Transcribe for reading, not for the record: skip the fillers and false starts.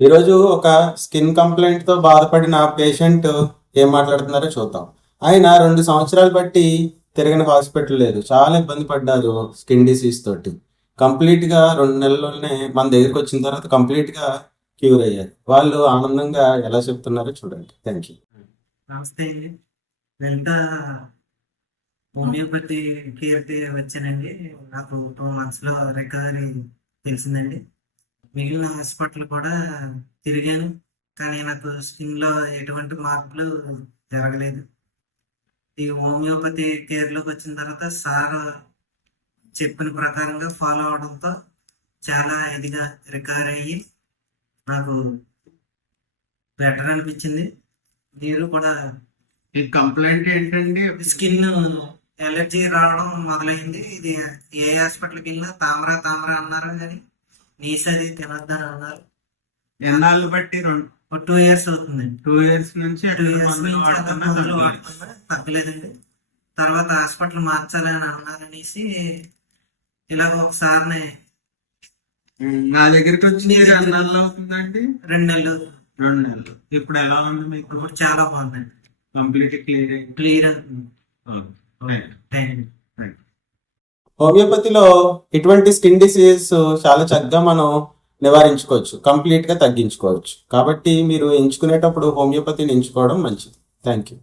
ఈరోజు ఒక స్కిన్ కంప్లైంట్తో బాధపడిన పేషెంట్ ఏం మాట్లాడుతున్నారో చూద్దాం. ఆయన 2 సంవత్సరాలు బట్టి తిరిగిన హాస్పిటల్ లేదు, చాలా ఇబ్బంది పడ్డారు స్కిన్ డిసీజ్ తోటి. కంప్లీట్గా 2 నెలల్లోనే మన దగ్గరికి వచ్చిన తర్వాత కంప్లీట్గా క్యూర్ అయ్యారు. వాళ్ళు ఆనందంగా ఎలా చెప్తున్నారో చూడండి. Thank you. నమస్తే అండి. నేను హోమియోపతి కేర్కి వచ్చానండి. నాకు 2 మంత్స్లో రికవరీ తెలిసిందండి. మిగిలిన హాస్పిటల్ కూడా తిరిగాను, కానీ నాకు స్కిన్లో ఎటువంటి మార్పులు జరగలేదు. ఈ హోమియోపతి కేర్లోకి వచ్చిన తర్వాత సార్ చెప్పిన ప్రకారంగా ఫాలో అవడంతో చాలా ఇదిగా రికవర్ అయ్యి నాకు బెటర్ అనిపించింది. మీరు కూడా ఈ కంప్లైంట్ ఏంటండి? స్కిన్ ఎలర్జీ రావడం మొదలైంది. ఇది ఏ హాస్పిటల్కి వెళ్ళినా తామరా అన్నారు, కానీ నీస్ అది తినొద్దని అన్నారు. ఎన్నాళ్ళు బట్టి? 2 years అవుతుందండి. 2 years నుంచి 2 years నుంచి మందులు వాడుతున్నా, తగ్గలేదండి. తర్వాత హాస్పిటల్ మార్చాలని అన్నారనేసి ఇలాగ ఒకసారి నా దగ్గరికి వచ్చి ఎన్నాళ్ళు అవుతుందండి? 2 నెలలు. 2 నెలలు. ఇప్పుడు ఎలా ఉంది మీకు? ఇప్పుడు చాలా బాగుందండి, కంప్లీట్ క్లియర్ అవుతుంది. Thank you. హోమియోపతిలో ఇటువంటి స్కిన్ డిసీజ్ చాలా చక్కగా మనం నివారించుకోవచ్చు, కంప్లీట్గా తగ్గించుకోవచ్చు. కాబట్టి మీరు ఎంచుకునేటప్పుడు హోమియోపతిని ఎంచుకోవడం మంచిది. Thank you.